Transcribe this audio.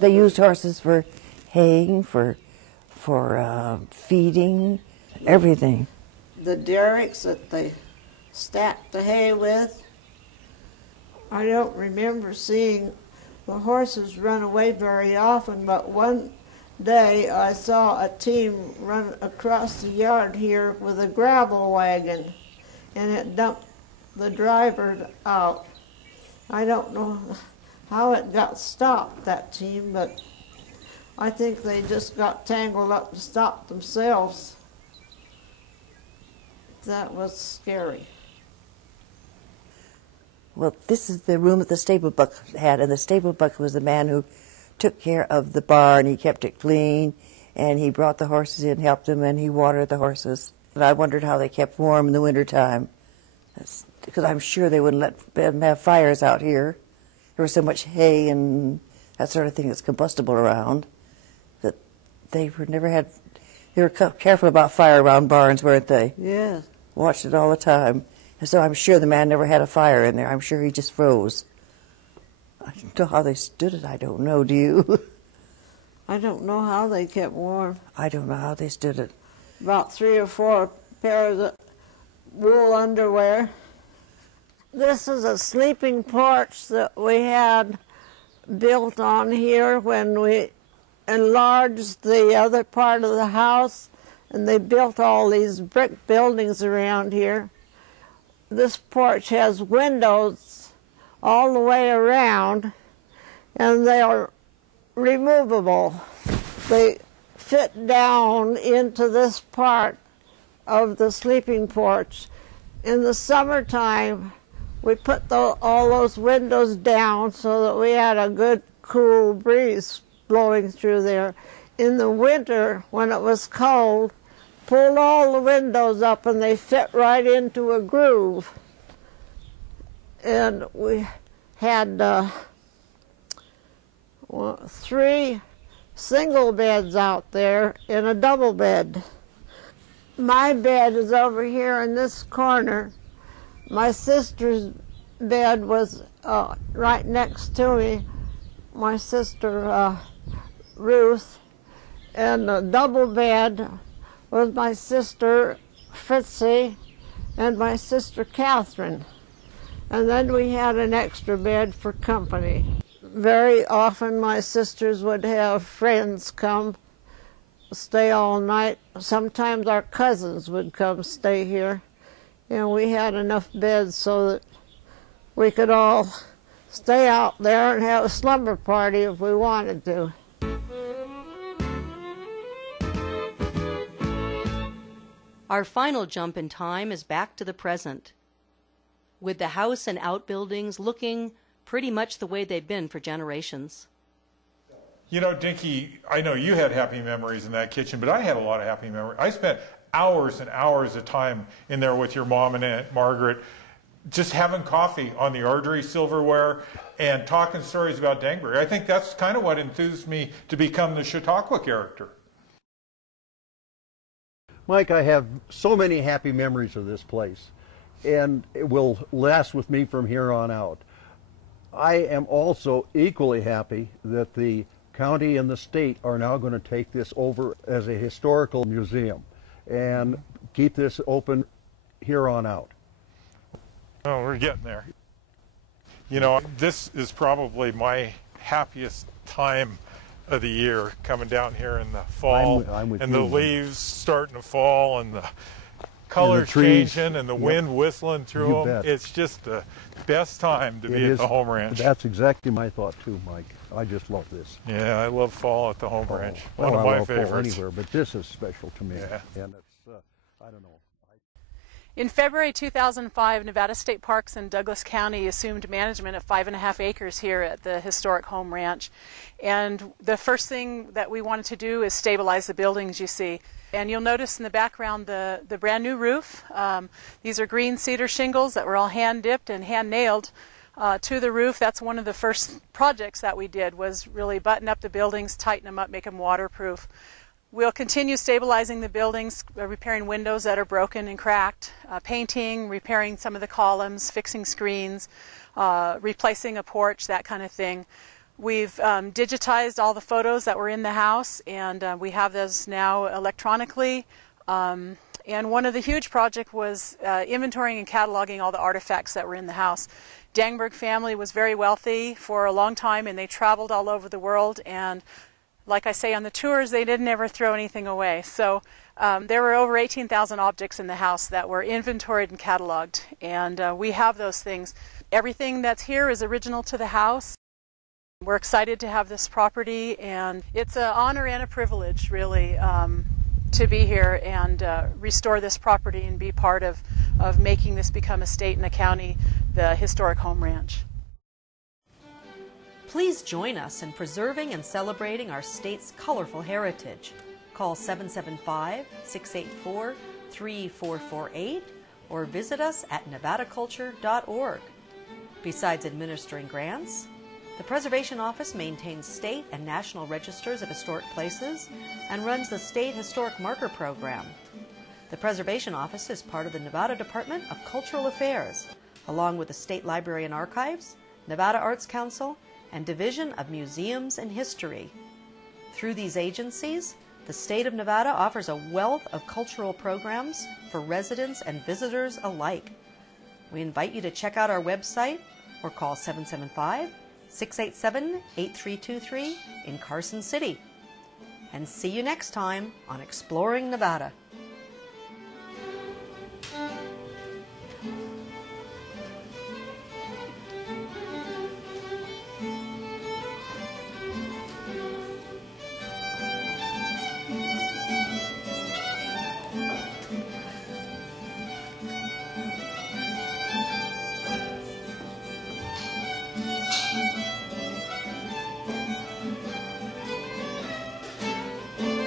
They used horses for haying, for feeding, everything. The derricks that they stacked the hay with. I don't remember seeing the horses run away very often, but one day I saw a team run across the yard here with a gravel wagon, and it dumped the driver out. I don't know how it got stopped, that team, but I think they just got tangled up to stop themselves. That was scary. Well, this is the room that the stable buck had, and the stable buck was the man who took care of the barn. He kept it clean, and he brought the horses in, helped them, and he watered the horses. And I wondered how they kept warm in the wintertime, because I'm sure they wouldn't let them have fires out here. There was so much hay and that sort of thing that's combustible around that they were careful about fire around barns, weren't they? Yes. Watched it all the time. And so I'm sure the man never had a fire in there. I'm sure he just froze. I don't know how they stood it. I don't know. Do you? I don't know how they kept warm. I don't know how they stood it. About 3 or 4 pairs of wool underwear. This is a sleeping porch that we had built on here when we enlarged the other part of the house, and they built all these brick buildings around here. This porch has windows all the way around, and they are removable. They fit down into this part of the sleeping porch. In the summertime, we put all those windows down so that we had a good cool breeze blowing through there. In the winter, when it was cold, pulled all the windows up and they fit right into a groove. And we had 3 single beds out there and a double bed. My bed is over here in this corner. My sister's bed was right next to me, my sister Ruth, and the double bed was my sister Fritzie and my sister Catherine. And then we had an extra bed for company. Very often my sisters would have friends come stay all night. Sometimes our cousins would come stay here. And we had enough beds so that we could all stay out there and have a slumber party if we wanted to. Our final jump in time is back to the present, with the house and outbuildings looking pretty much the way they've been for generations. You know, Dinky, I know you had happy memories in that kitchen, but I had a lot of happy memories. I spent hours and hours of time in there with your mom and Aunt Margaret, just having coffee on the Ardrey silverware and talking stories about Dangberg. I think that's kind of what enthused me to become the Chautauqua character. Mike, I have so many happy memories of this place, and it will last with me from here on out. I am also equally happy that the county and the state are now going to take this over as a historical museum and keep this open here on out. Oh, we're getting there. You know, this is probably my happiest time of the year, coming down here in the fall, and the leaves starting to fall and the colors changing and the wind whistling through them. It's just the best time to be at the home ranch. That's exactly my thought too, Mike. I just love this. Yeah, I love fall at the home ranch. One of my favorites. Fall anywhere, but this is special to me. Yeah. And it's, I don't know. In February 2005, Nevada State Parks in Douglas County assumed management of 5.5 acres here at the Historic Home Ranch. And the first thing that we wanted to do is stabilize the buildings you see. And you'll notice in the background the brand new roof. These are green cedar shingles that were all hand dipped and hand nailed to the roof. That's one of the first projects that we did, was really button up the buildings, tighten them up, make them waterproof. We'll continue stabilizing the buildings, repairing windows that are broken and cracked, painting, repairing some of the columns, fixing screens, replacing a porch, that kind of thing. We've digitized all the photos that were in the house, and we have those now electronically. And one of the huge projects was inventorying and cataloging all the artifacts that were in the house. Dangberg family was very wealthy for a long time, and they traveled all over the world, and like I say on the tours, they didn't ever throw anything away. So there were over 18,000 objects in the house that were inventoried and cataloged, and we have those things. Everything that's here is original to the house. We're excited to have this property, and it's an honor and a privilege, really, to be here and restore this property and be part of making this become a state and a county, the Historic Home Ranch. Please join us in preserving and celebrating our state's colorful heritage. Call 775-684-3448 or visit us at nevadaculture.org. Besides administering grants, the Preservation Office maintains state and national registers of historic places and runs the State Historic Marker Program. The Preservation Office is part of the Nevada Department of Cultural Affairs, along with the State Library and Archives, Nevada Arts Council, and Division of Museums and History. Through these agencies, the state of Nevada offers a wealth of cultural programs for residents and visitors alike. We invite you to check out our website or call 775-687-8323 in Carson City. And see you next time on Exploring Nevada.